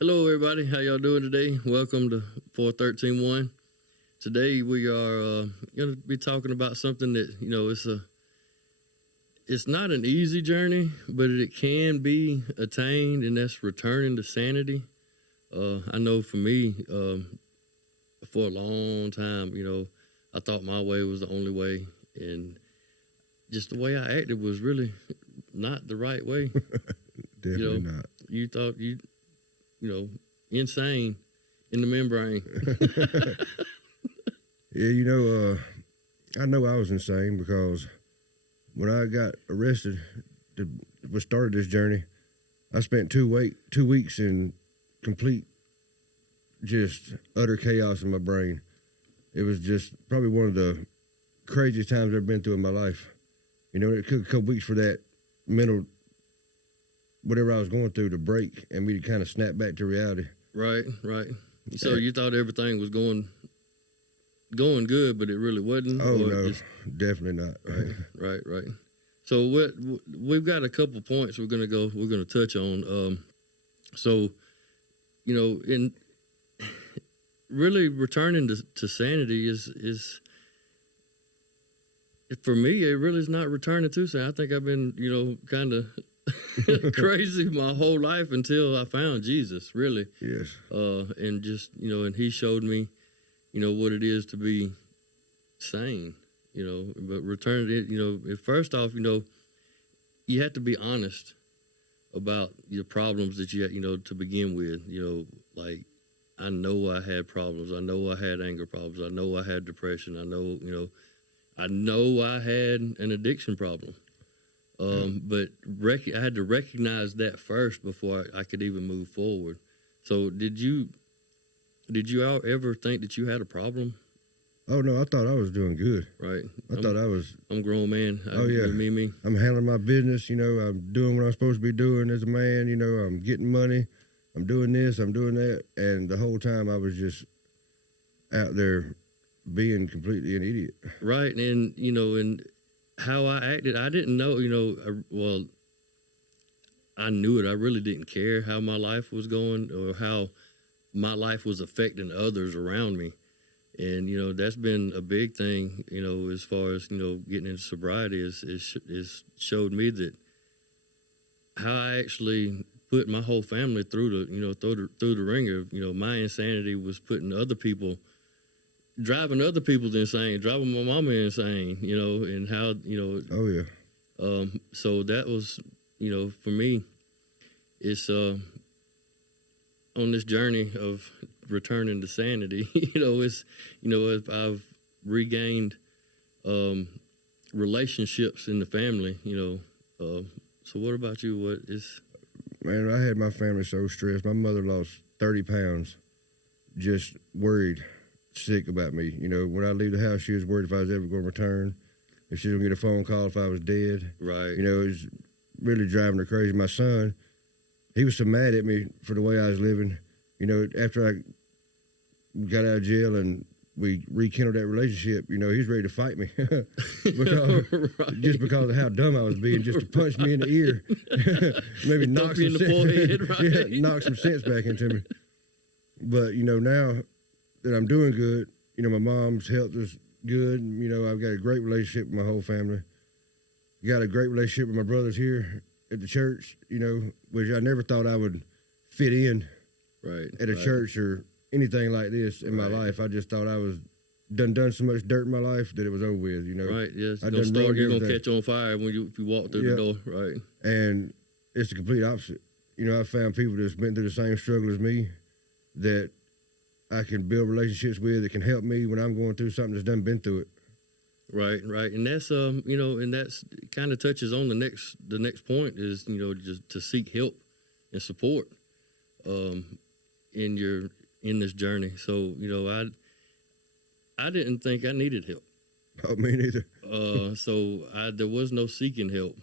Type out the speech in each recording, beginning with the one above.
Hello, everybody. How y'all doing today? Welcome to 4131. Today we are going to be talking about something that it's not an easy journey, but it can be attained, and that's returning to sanity. I know for me, for a long time, I thought my way was the only way, and just the way I acted was really not the right way. Definitely not. You thought insane in the membrane. Yeah, I know I was insane because when I got arrested started this journey, I spent 2 weeks in complete, just utter chaos in my brain. It was just probably one of the craziest times I've ever been through in my life. It took a couple weeks for that mental, whatever I was going through, to break and me to kind of snap back to reality. Right. So you thought everything was going good, but it really wasn't? Oh, no, definitely not. Right. So we've got a couple points we're gonna touch on. In really returning to sanity is for me, it really is not returning to sanity. I think I've been, kind of crazy my whole life until I found Jesus, really. Yes. And just, and he showed me, what it is to be sane, but return it, first off, you have to be honest about your problems that you to begin with. Like, I know I had problems. I know I had anger problems. I know I had depression. I know I had an addiction problem. But I had to recognize that first before I could even move forward. So did you ever think that you had a problem? Oh, no, I thought I was doing good. Right. I'm a grown man. Me. I'm handling my business. I'm doing what I'm supposed to be doing as a man. I'm getting money. I'm doing this. I'm doing that. And the whole time I was just out there being completely an idiot. Right. And, and how I acted, I didn't know, I knew it. I really didn't care how my life was going or how my life was affecting others around me. And, that's been a big thing, as far as, getting into sobriety is showed me that how I actually put my whole family through the ringer. My insanity was putting driving other people insane, driving my mama insane, and how, Oh, yeah. So that was, for me, it's on this journey of returning to sanity, if I've regained relationships in the family, so what about you? Man, I had my family so stressed. My mother lost 30 pounds, just worried, sick about me. When I leave the house, she was worried if I was ever going to return, if she was going to get a phone call if I was dead. Right. It was really driving her crazy. My son, he was so mad at me for the way I was living. After I got out of jail and we rekindled that relationship, he was ready to fight me just because of how dumb I was being, just to punch me in the ear, maybe knock you in the forehead, right? Yeah, knock some sense back into me. But now that I'm doing good, my mom's health is good. I've got a great relationship with my whole family. Got a great relationship with my brothers here at the church, which I never thought I would fit in at a church or anything like this in my life. I just thought I was done so much dirt in my life that it was over with, Right, yes. You're going to catch on fire if you walk through the door, right. And it's the complete opposite. I found people that's been through the same struggle as me that I can build relationships with that can help me when I'm going through something that's been through it. Right. And that's and that's kind of touches on the next point is just to seek help and support in this journey. So I didn't think I needed help. Oh, me neither. So there was no seeking help,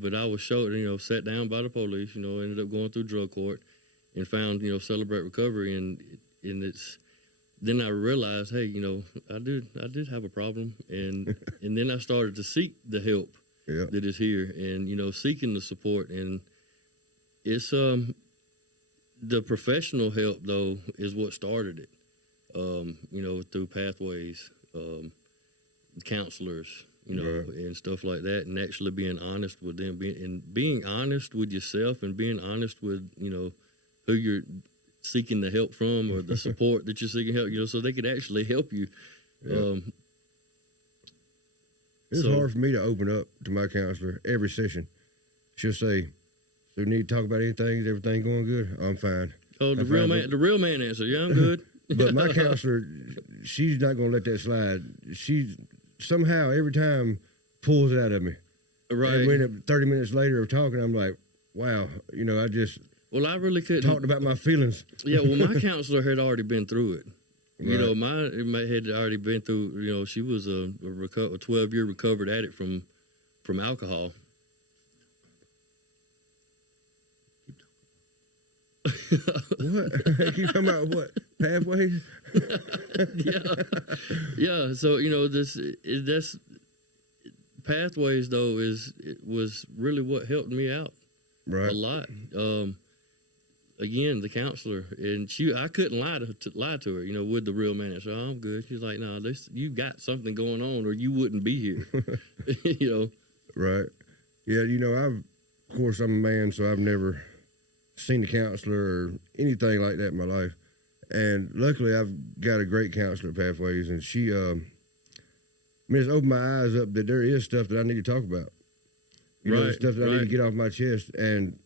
but I was sat down by the police, ended up going through drug court and found Celebrate Recovery, and it's. Then I realized, hey, I did have a problem, and and then I started to seek the help that is here, and seeking the support, and it's the professional help though is what started it. You know, through pathways, counselors, you know, Right. and stuff like that, and actually being honest with them, being honest with yourself, and being honest with, you know, who you're seeking the help from or the support that you're seeking help, you know, so they could actually help you. Yeah. It's so- hard for me to open up to my counselor every session. She'll say, "So you need to talk about anything? Is everything going good?" "I'm fine." Oh, the I'm real fine, man, the real man answer. Yeah, I'm good. But my counselor, she's not going to let that slide. She somehow every time pulls it out of me. Right. And we end up 30 minutes later of talking, I'm like, wow, you know, I just Well, I really couldn't talked about my feelings. Yeah, well, my counselor had already been through it. You Right. know, my had already been through. You know, she was a 12-year recovered addict from alcohol. What? You talking about what? Pathways? Yeah. So you know, that's pathways though was really what helped me out Right. a lot. Again, the counselor, and I couldn't lie to her. You know, with the real man, so I'm good. She's like, no, you got something going on, or you wouldn't be here. You know. Right. Yeah, you know, of course, I'm a man, so I've never seen a counselor or anything like that in my life. And luckily, I've got a great counselor at Pathways, and she, it's opened my eyes up that there is stuff that I need to talk about. You know, Right, stuff that I need to get off my chest. And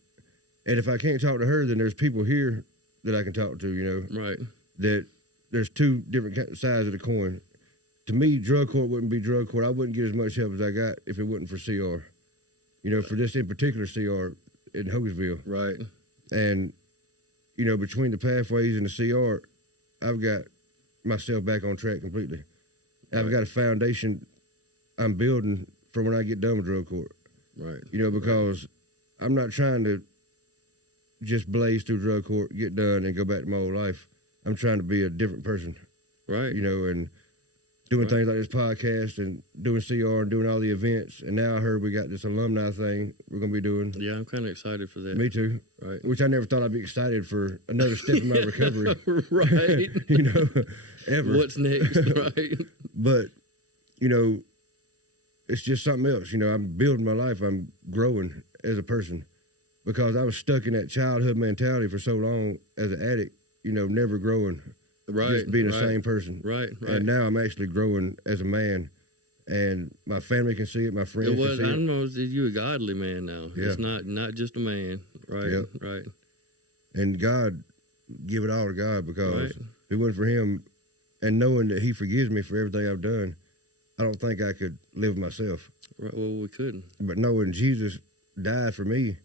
if I can't talk to her, then there's people here that I can talk to, you know. Right. That there's two different sides of the coin. To me, drug court wouldn't be drug court. I wouldn't get as much help as I got if it wasn't for CR. You know, for this in particular CR in Hogansville. Right. And, you know, between the Pathways and the CR, I've got myself back on track completely. I've Right. got a foundation I'm building for when I get done with drug court. Right. You know, because I'm not trying to just blaze through drug court, get done, and go back to my old life. I'm trying to be a different person, Right. you know, and doing Right. things like this podcast and doing CR and doing all the events. And now I heard we got this alumni thing we're going to be doing. Yeah, I'm kind of excited for that. Me too. Right. Which I never thought I'd be excited for another step in my recovery. Right. You know, ever. What's next? Right. But, you know, it's just something else. You know, I'm building my life. I'm growing as a person because I was stuck in that childhood mentality for so long as an addict, you know, never growing. Right. Just being the right. same person. Right. Right. And now I'm actually growing as a man. And my family can see it. My friends It was. can I see don't know. You're a godly man now. Yeah. It's not just a man. Right. Yep. Right. it. And God, give it all to God because Right. if it wasn't for Him and knowing that He forgives me for everything I've done, I don't think I could live myself. Right. Well, we couldn't. But knowing Jesus died for me,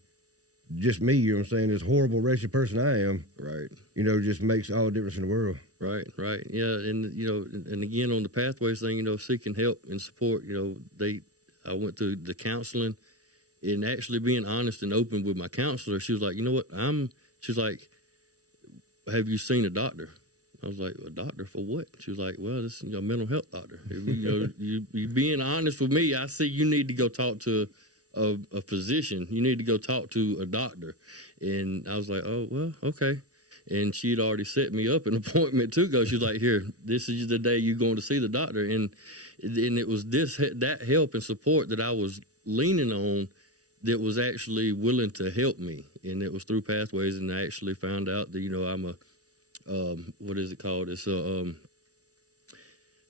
just me, you know what I'm saying, this horrible, wretched person I am, Right. you know, just makes all the difference in the world. Right. Right. Yeah. And you know, and again on the pathways thing, you know, seeking help and support. You know, I went through the counseling, and actually being honest and open with my counselor. She was like, you know what, She's like, have you seen a doctor? I was like, a doctor for what? She was like, well, this is your mental health doctor. You know, you being honest with me, I see you need to go talk to a physician. You need to go talk to a doctor. And I was like, oh, well, okay. And she had already set me up an appointment to go. She was like, here, this is the day you're going to see the doctor. And it was that help and support that I was leaning on that was actually willing to help me. And it was through Pathways, and I actually found out that, you know, I'm a, what is it called? It's a,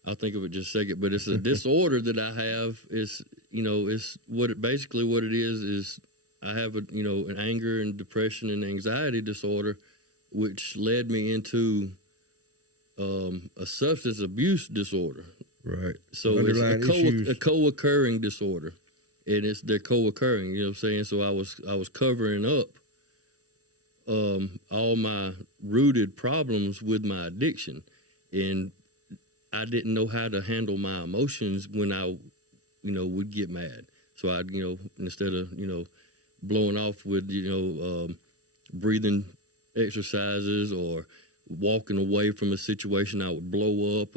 I'll think of it just a second, but it's a disorder that I have. Is, you know, it's what it is I have an anger and depression and anxiety disorder, which led me into a substance abuse disorder. Right. So Underlying it's issues. a co-occurring disorder, and they're co-occurring. You know what I'm saying? So I was covering up all my rooted problems with my addiction, and I didn't know how to handle my emotions when I, would get mad. So I, instead of blowing off with breathing exercises or walking away from a situation, I would blow up,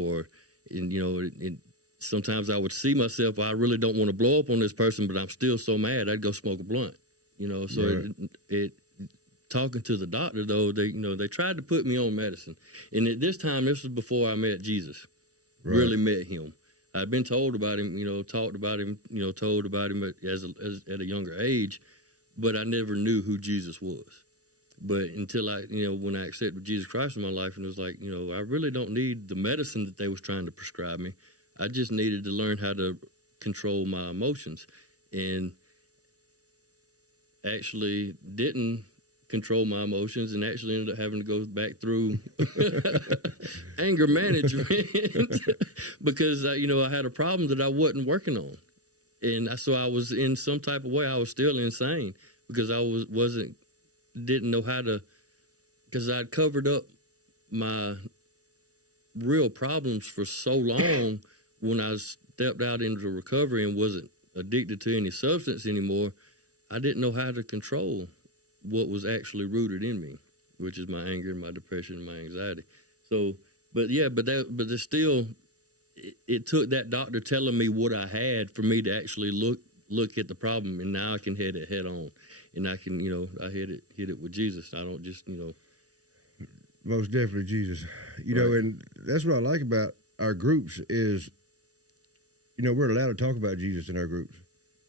and sometimes I would see myself, I really don't want to blow up on this person, but I'm still so mad, I'd go smoke a blunt, so Right. it talking to the doctor, though, they tried to put me on medicine. And at this time, this was before I met Jesus, really met him. I'd been told about him, talked about him, told about him at a younger age, but I never knew who Jesus was. But until when I accepted Jesus Christ in my life, and it was like, I really don't need the medicine that they was trying to prescribe me. I just needed to learn how to control my emotions, and actually didn't control my emotions, and actually ended up having to go back through anger management because I had a problem that I wasn't working on, and so I was in some type of way I was still insane because I didn't know how to, because I'd covered up my real problems for so long. When I stepped out into recovery and wasn't addicted to any substance anymore, I didn't know how to control what was actually rooted in me, which is my anger and my depression and my anxiety. So, but there's still, it took that doctor telling me what I had for me to actually look at the problem, and now I can hit it head on, and I can, I hit it with Jesus. I don't just, Most definitely Jesus. And that's what I like about our groups is, we're allowed to talk about Jesus in our groups.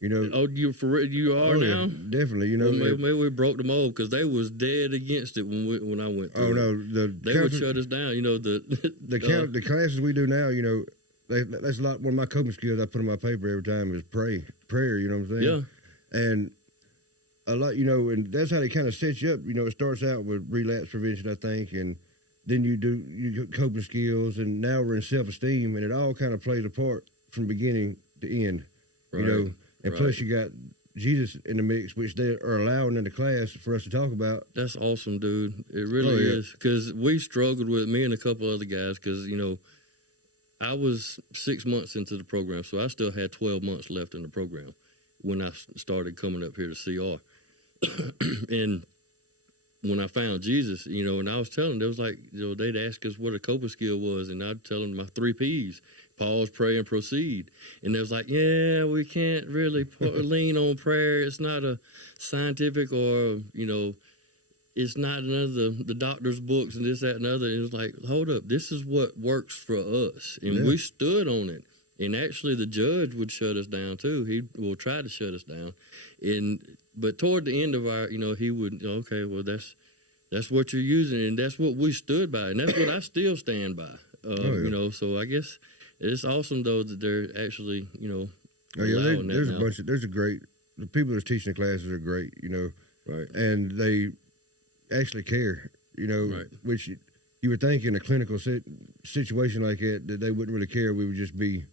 Oh, you are now? Yeah, definitely. Well, maybe we broke them all because they was dead against it when I went through. Oh no, they would shut us down. The classes we do now, that's a lot. One of my coping skills I put on my paper every time is prayer. You know what I'm saying? Yeah. And a lot, and that's how they kind of set you up. It starts out with relapse prevention, I think, and then you do coping skills, and now we're in self-esteem, and it all kind of plays a part from beginning to end. Right. And plus you got Jesus in the mix, which they are allowing in the class for us to talk about. That's awesome, dude. It really is. Because we struggled with, me and a couple other guys, because, I was 6 months into the program, so I still had 12 months left in the program when I started coming up here to CR. And when I found Jesus, and I was telling them, it was like, they'd ask us what a coping skill was, and I'd tell them my 3 Ps. Pause, pray, and proceed. And they was like, yeah, we can't really lean on prayer. It's not a scientific or, it's not none of the doctor's books and this, that, and the other. It was like, hold up, this is what works for us. And we stood on it. And actually the judge would shut us down too. He will try to shut us down. But toward the end of our, he would, okay, well, that's what you're using. And that's what we stood by. And that's what I still stand by. So I guess it's awesome though that they're actually, the people that's teaching the classes are great, right, and they actually care, right. Which you would think in a clinical situation like that they wouldn't really care. We would just be,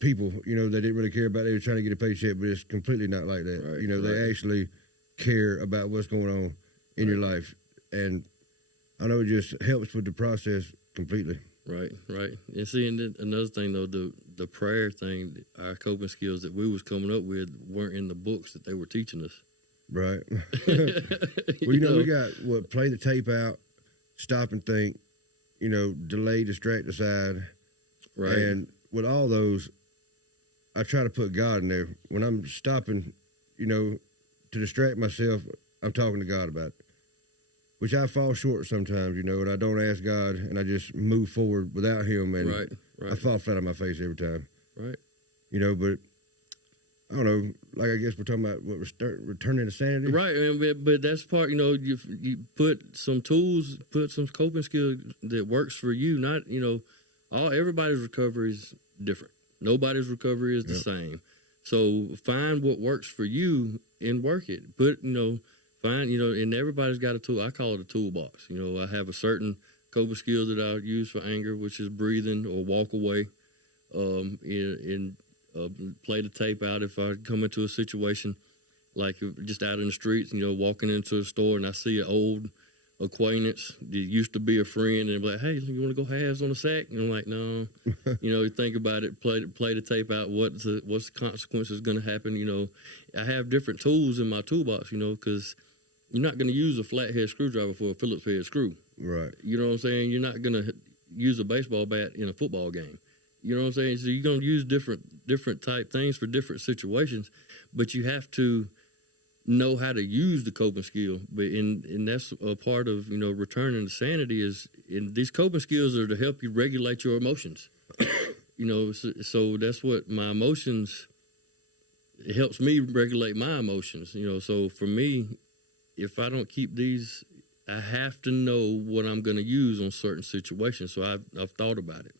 people, they didn't really care about. They were trying to get a paycheck, but it's completely not like that. Right, they actually care about what's going on in your life, and I know it just helps with the process completely. Right. And see, and another thing though, the prayer thing, our coping skills that we was coming up with weren't in the books that they were teaching us. Right. Well, we got play the tape out, stop and think, delay, distract, decide. Right. And with all those, I try to put God in there. When I'm stopping, to distract myself, I'm talking to God about it. Which I fall short sometimes, and I don't ask God, and I just move forward without Him, and right. I fall flat on my face every time. Right. But I don't know. Like I guess we're talking about returning to sanity. Right, but that's part. You put some tools, put some coping skills that works for you. Not everybody's recovery is different. Nobody's recovery is the same. So find what works for you and work it. Find, and everybody's got a tool. I call it a toolbox. I have a certain coping skill that I use for anger, which is breathing or walk away, and play the tape out if I come into a situation like just out in the streets, walking into a store and I see an old acquaintance that used to be a friend, and they're like, hey, you want to go halves on a sack? And I'm like, no. You think about it, play the tape out, what's the consequences going to happen. I have different tools in my toolbox, because you're not going to use a flathead screwdriver for a Phillips head screw. Right. You know what I'm saying? You're not going to use a baseball bat in a football game. You know what I'm saying? So you're going to use different type things for different situations, but you have to know how to use the coping skill. But and that's a part of, you know, returning to sanity is, and these coping skills are to help you regulate your emotions. You know, so that's what my emotions, it helps me regulate my emotions, you know. So for me, if I don't keep these, I have to know what I'm going to use on certain situations. So I've thought about it,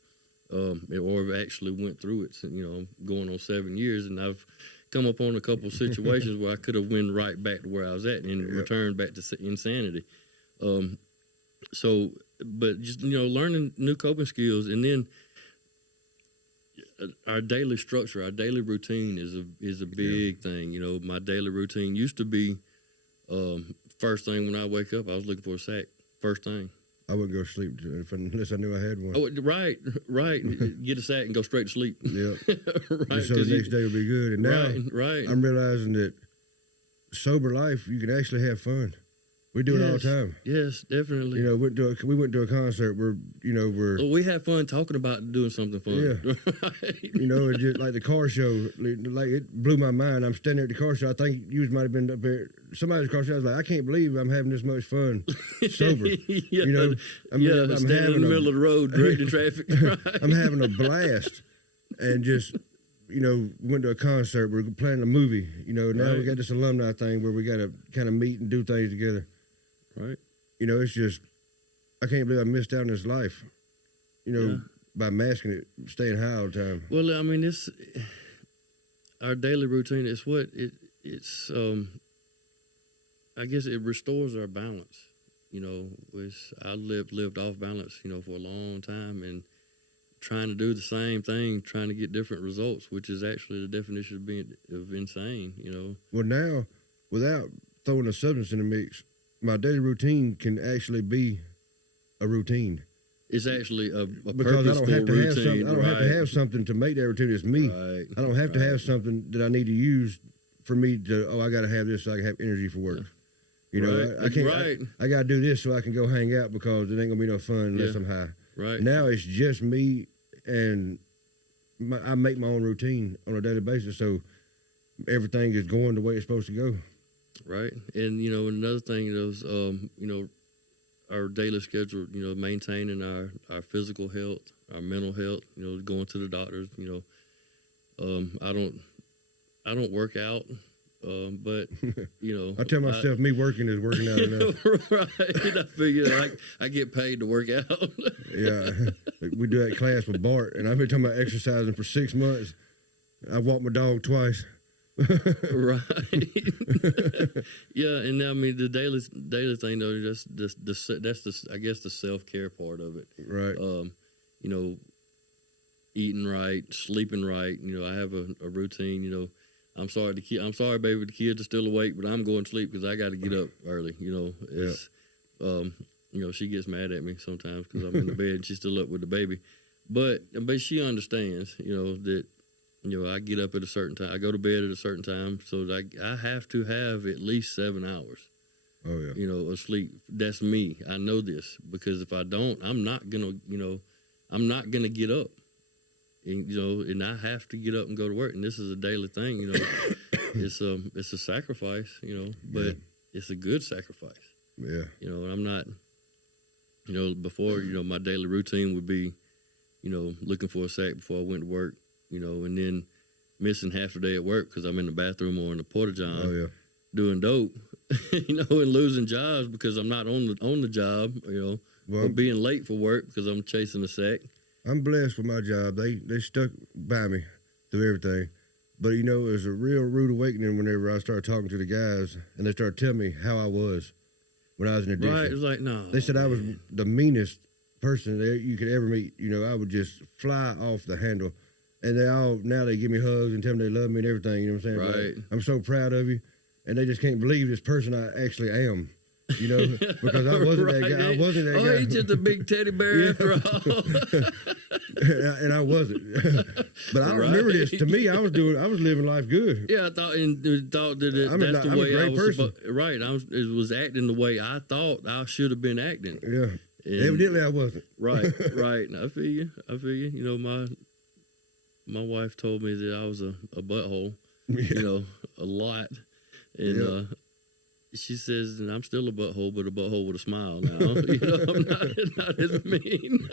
or I've actually went through it. So, you know, I'm going on 7 years, and I've come up on a couple of situations where I could have went right back to where I was at and returned back to insanity. So, but just, you know, learning new coping skills, and then our daily structure, our daily routine is a big thing. You know, my daily routine used to be, first thing when I wake up, I was looking for a sack. First thing. I wouldn't go to sleep unless I knew I had one. Oh, right. Get a sack and go straight to sleep. Yeah. Right. So the next day will be good. And now right. I'm realizing that sober life, you can actually have fun. We do it all the time. Yes, definitely. You know, we went to a concert where, you know, well, we had fun talking about doing something fun. Yeah. Right. You know, it just like the car show, like it blew my mind. I'm standing at the car show. I think you might have been up there. Somebody's car show. I was like, I can't believe I'm having this much fun sober. Yeah, you know, I'm standing in the middle of the road, directing traffic. Right. I'm having a blast, and just, you know, went to a concert. We're planning a movie. You know, now we got this alumni thing where we got to kind of meet and do things together. Right. You know, it's just, I can't believe I missed out on this life, you know, by masking it, staying high all the time. Well, I mean, it's our daily routine. It's what it's, I guess it restores our balance. You know, I lived off balance, you know, for a long time, and trying to do the same thing, trying to get different results, which is actually the definition of being insane, you know. Well, now, without throwing a substance in the mix, my daily routine can actually be a routine. It's actually a because purposeful routine. I don't have to have something to make that routine. It's me. Right. I don't have to have something that I need to use for me to, I got to have this so I can have energy for work. You know, I can't. I got to do this so I can go hang out because it ain't gonna be no fun unless I'm high. Right. Now it's just me, and I make my own routine on a daily basis, so everything is going the way it's supposed to go. Right. And, you know, another thing is, you know, our daily schedule, you know, maintaining our physical health, our mental health, you know, going to the doctors, you know, I don't work out, but, you know. I tell myself me working is working out enough. Right. I figure I get paid to work out. Yeah. We do that class with Bart, and I've been talking about exercising for 6 months. I walked my dog twice. Right. Yeah, and I mean the daily thing though, that's I guess the self-care part of it. Right. You know, eating right, sleeping right. You know, I have a routine. You know, I'm sorry, baby, the kids are still awake, but I'm going to sleep because I got to get up early. You know, it's you know, she gets mad at me sometimes because I'm in the bed and she's still up with the baby, but she understands. You know that. You know, I get up at a certain time. I go to bed at a certain time, so that I have to have at least 7 hours. Oh yeah. You know, of sleep. That's me. I know this because if I don't, I'm not gonna. You know, I'm not gonna get up. And, you know, and I have to get up and go to work. And this is a daily thing. You know, it's a sacrifice. You know, but it's a good sacrifice. Yeah. You know, I'm not. You know, before, you know, my daily routine would be, you know, looking for a sack before I went to work. You know, and then missing half a day at work because I'm in the bathroom or in the porta john doing dope, you know, and losing jobs because I'm not on the job, you know, or being late for work because I'm chasing a sack. I'm blessed with my job. They stuck by me through everything. But, you know, it was a real rude awakening whenever I started talking to the guys and they started telling me how I was when I was in addiction. Right, it was like, no. They said I was the meanest person that you could ever meet. You know, I would just fly off the handle. And now they give me hugs and tell me they love me and everything, you know what I'm saying? Right. Like, I'm so proud of you. And they just can't believe this person I actually am, you know, because I wasn't that guy. I wasn't that guy. Oh, he's just a big teddy bear after all. And I wasn't. But I remember this. To me, I was living life good. Yeah, I thought that that's the way I was supposed. Right, it was acting the way I thought I should have been acting. Yeah. And evidently I wasn't. Right. I feel you. You know, my wife told me that I was a butthole, you know, a lot. And she says, and I'm still a butthole, but a butthole with a smile now. You know, I'm not as mean.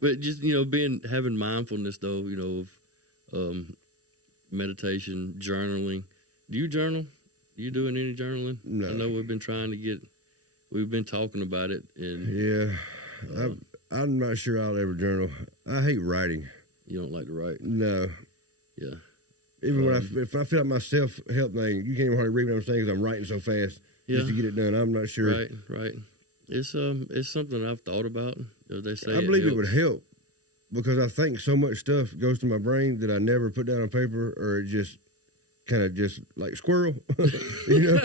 But just, you know, having mindfulness though, you know, of meditation, journaling. Do you journal? You doing any journaling? No. I know we've been talking about it, and I'm not sure I'll ever journal. I hate writing. you don't like to write. No. Yeah. Even if I feel like my self-help thing, you can't even hardly read what I'm saying because I'm writing so fast just to get it done. I'm not sure. Right. It's something I've thought about. They say I believe it would help because I think so much stuff goes to my brain that I never put down on paper, or it just kind of just like squirrel, you know.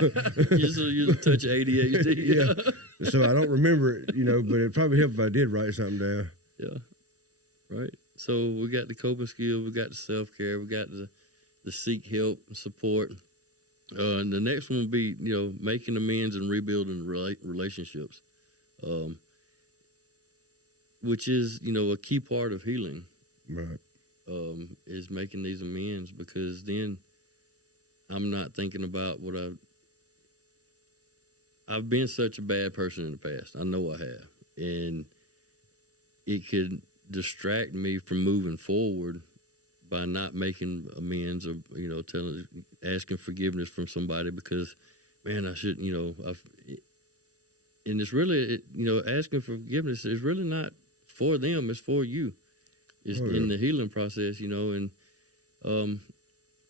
You touch ADHD. Yeah. So I don't remember it, you know, but it'd probably help if I did write something down. Yeah. Right. So we got the coping skill, we got the self-care, we got the seek help and support. And the next one would be, you know, making amends and rebuilding relationships, which is, you know, a key part of healing. Right. Is making these amends, because then I'm not thinking about what I've been such a bad person in the past. I know I have. And it could distract me from moving forward by not making amends, or, you know, asking forgiveness from somebody, because, man, I shouldn't, you know, and it's really, you know, asking for forgiveness is really not for them, it's for you. It's in the healing process, you know, and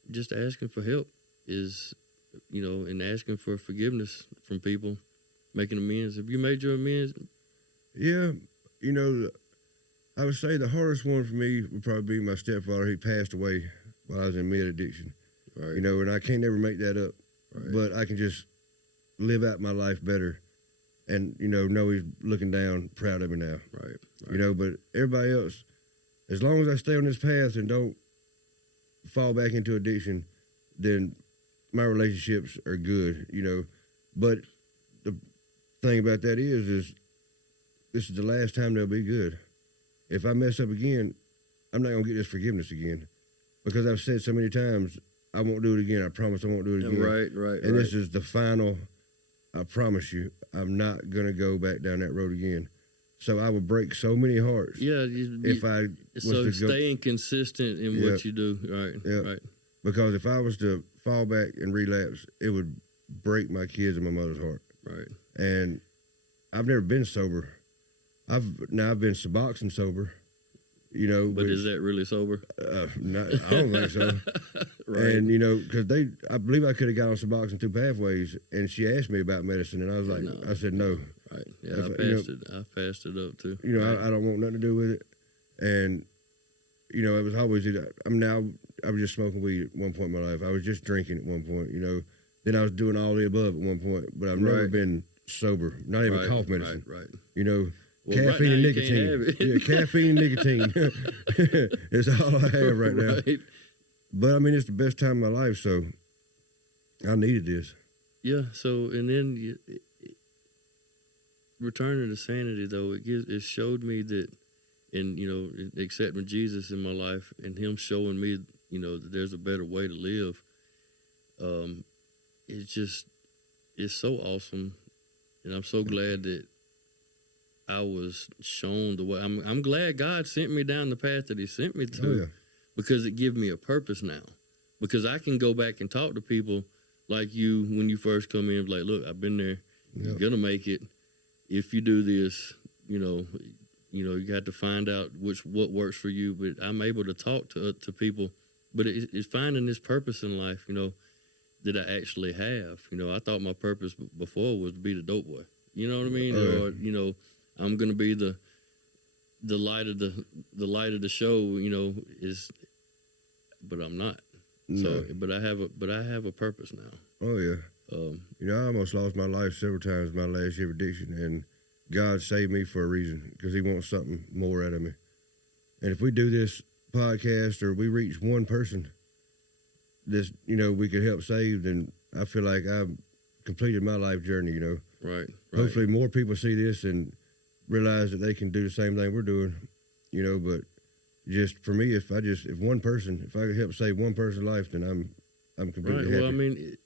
just asking for help is, you know, and asking for forgiveness from people, making amends. Have you made your amends? Yeah, you know, I would say the hardest one for me would probably be my stepfather. He passed away while I was in meth addiction. Right. You know, and I can't never make that up. Right. But I can just live out my life better and, you know he's looking down, proud of me now. Right. You know, but everybody else, as long as I stay on this path and don't fall back into addiction, then my relationships are good, you know. But the thing about that is this is the last time they'll be good. If I mess up again, I'm not going to get this forgiveness again, because I've said so many times, I won't do it again. I promise I won't do it again. Right. And this is the final, I promise you, I'm not going to go back down that road again. So I would break so many hearts. Yeah. If I was to staying consistent in what you do. Right. Yeah. Right. Because if I was to fall back and relapse, it would break my kids and my mother's heart. Right. And I've never been sober. I've been Suboxone sober, you know. But is that really sober? No, I don't think so. Right. And, you know, because I believe I could have got on Suboxone 2 pathways, and she asked me about medicine, and I was like, No. I said no. Right. Yeah, I passed it up too. You know, right. I don't want nothing to do with it. And, you know, it was always, I was just smoking weed at one point in my life. I was just drinking at one point, you know. Then I was doing all the above at one point, but I've never been sober, not even cough medicine. Right. You know, Well, caffeine and right now nicotine. Yeah, caffeine and nicotine. It's all I have right now. Right. But I mean, it's the best time of my life, so I needed this. Yeah. So, and then returning to sanity, though, it showed me that, and, you know, accepting Jesus in my life and Him showing me, you know, that there's a better way to live. It's so awesome, and I'm so glad that I was shown the way. I'm glad God sent me down the path that He sent me to, because it gives me a purpose now. Because I can go back and talk to people like you when you first come in, like, look, I've been there. You're gonna make it. If you do this, you know, you got to find out what works for you. But I'm able to talk to people. But it's finding this purpose in life, you know, that I actually have. You know, I thought my purpose before was to be the dope boy. You know what I mean? Or, you know, I'm gonna be the light of the show. You know, but I'm not. No. So, but I have a purpose now. Oh yeah. You know, I almost lost my life several times my last year of addiction, and God saved me for a reason, because He wants something more out of me. And if we do this podcast, or we reach one person, this, you know, we could help save, then I feel like I've completed my life journey. You know, right. Hopefully, more people see this and realize that they can do the same thing we're doing. You know, but just for me, if I could help save one person's life, then I'm completely Right. happy. Well, I mean,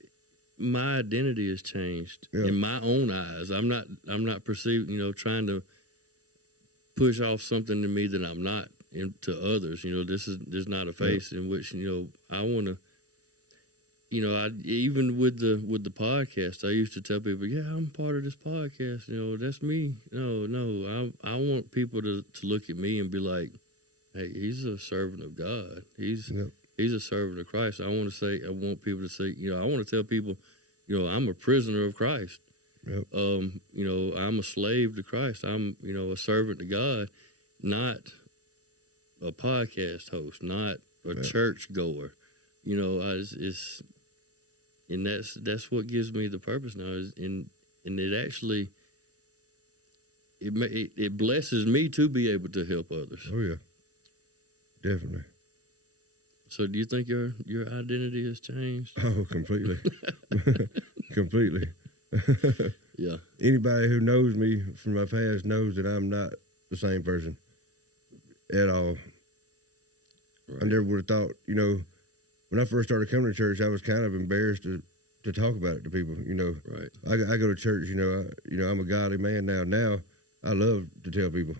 my identity has changed in my own eyes. I'm not perceived, trying to push off something in me that I'm not to others. There's not a face in which, I want to, I even with the podcast, I used to tell people, yeah, I'm part of this podcast. That's me. No, I want people to look at me and be like, hey, he's a servant of God. He's a servant of Christ. I want people to say, I want to tell people, I'm a prisoner of Christ. Yep. I'm a slave to Christ. I'm, a servant to God, not a podcast host, not a church goer. And that's what gives me the purpose now. And it actually it blesses me to be able to help others. Oh yeah, definitely. So, do you think your identity has changed? Oh, completely, completely. Yeah. Anybody who knows me from my past knows that I'm not the same person at all. Right. I never would have thought, when I first started coming to church, I was kind of embarrassed to talk about it to people. Right. I go to church. I'm a godly man now. Now I love to tell people,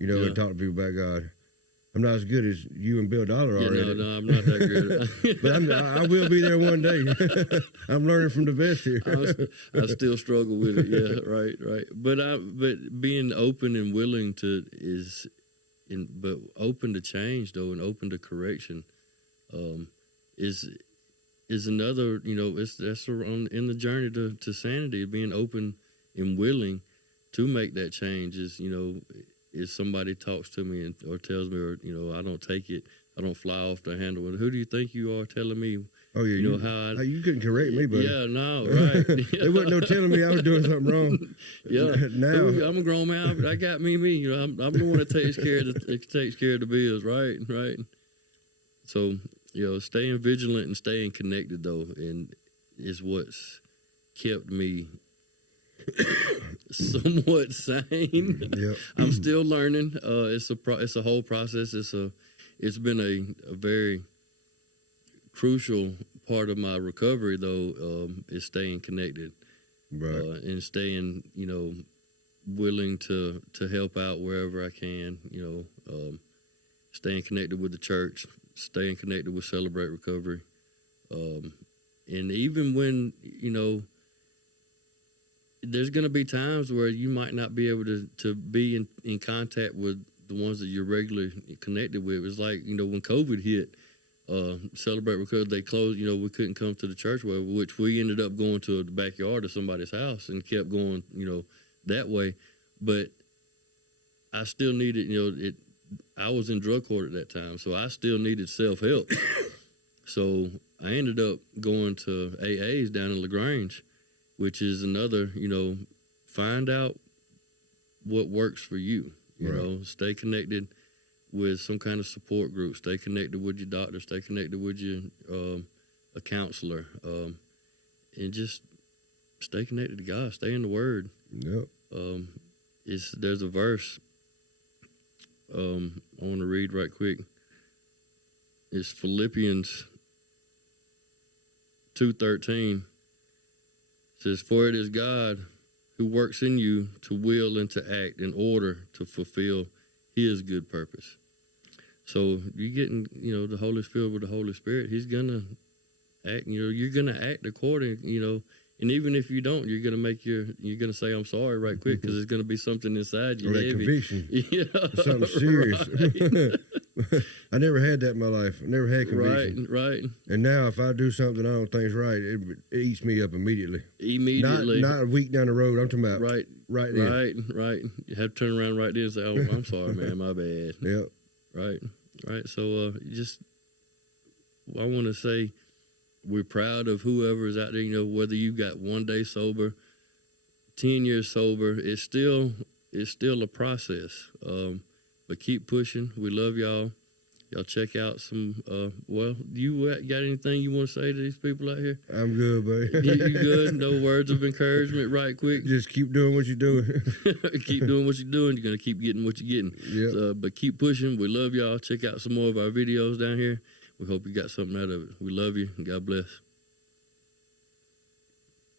and talk to people about God. I'm not as good as you and Bill Dollar are. No, I'm not that good. But I will be there one day. I'm learning from the best here. I still struggle with it. Yeah, right. But being open and willing to but open to change though, and open to correction, is another. That's in the journey to sanity. Being open and willing to make that change is if somebody talks to me or tells me, or I don't take it, I don't fly off the handle. And who do you think you are telling me? Oh yeah, how you couldn't correct me, buddy. Yeah, no, right. There wasn't no telling me I was doing something wrong. Yeah, now I'm a grown man. I got me. I'm the one that takes care of the bills. Right. So staying vigilant and staying connected though, and is what's kept me somewhat sane. Yep. I'm still learning. It's a whole process. It's been a very crucial part of my recovery though, is staying connected. Right. And staying, willing to help out wherever I can, staying connected with the church, staying connected with Celebrate Recovery. And even when, there's going to be times where you might not be able to be in contact with the ones that you're regularly connected with. It's like, when COVID hit, Celebrate Recovery, they closed, we couldn't come to the church, which we ended up going to the backyard of somebody's house and kept going, that way. But I still needed, I was in drug court at that time, so I still needed self-help. So I ended up going to AA's down in LaGrange, which is another, find out what works for you, stay connected with some kind of support group, stay connected with your doctor, stay connected with your a counselor, and just stay connected to God, stay in the Word. Yep. There's a verse I want to read right quick. It's Philippians 2:13. Says, "For it is God who works in you to will and to act in order to fulfill His good purpose." So you getting, the Holy Spirit with the Holy Spirit, He's gonna act. You're gonna act according. And even if you don't, you're gonna say, "I'm sorry," right quick, because there's gonna be something inside you. Or that conviction. Yeah, Something serious. I never had that in my life. I never had conviction. Right. And now, if I do something I don't think is right, it eats me up immediately. Not a week down the road. I'm talking about right then. Right. You have to turn around right there and say, "Oh, I'm sorry, man. My bad." Yep. Right. So, I want to say, we're proud of whoever is out there. Whether you got 1 day sober, 10 years sober, it's still a process. But keep pushing. We love y'all. Y'all check out some. You got anything you want to say to these people out here? I'm good, buddy. You good? No words of encouragement, right? Quick. Just keep doing what you're doing. Keep doing what you're doing. You're gonna keep getting what you're getting. Yeah. But keep pushing. We love y'all. Check out some more of our videos down here. We hope you got something out of it. We love you, and God bless.